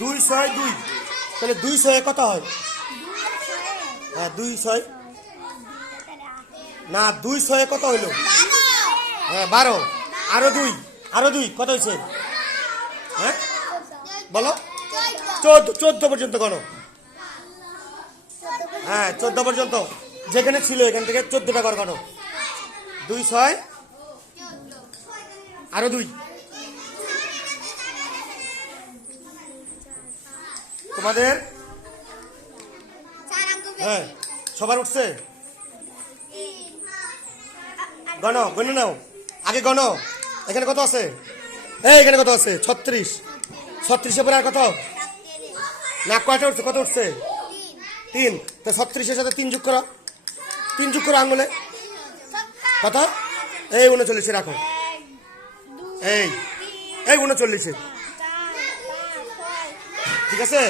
2 6 2, তাহলে 2 6 কত হয়? হ্যাঁ 2 6 না 2 6 কত হইল? হ্যাঁ 12, আরো 2 কত হয়েছে? হ্যাঁ বলো, 14 পর্যন্ত গণো। হ্যাঁ 14 পর্যন্ত যেখানে ছিল এখান থেকে 14টা ঘর গণো। 2 6 আরো 2, তোমাদের হ্যাঁ সবার উঠছে? গণো, গণে নাও আগে গণো। এখানে কত আছে? এখানে কত আছে? 36। 36 পরে আর কত? না কয়টা উঠছে? কত উঠছে? 3। তো 36-এর সাথে 3 যোগ করো, 3 যোগ করো আঙুলে। কত? 39 রাখো। এই 39, ঠিক আছে।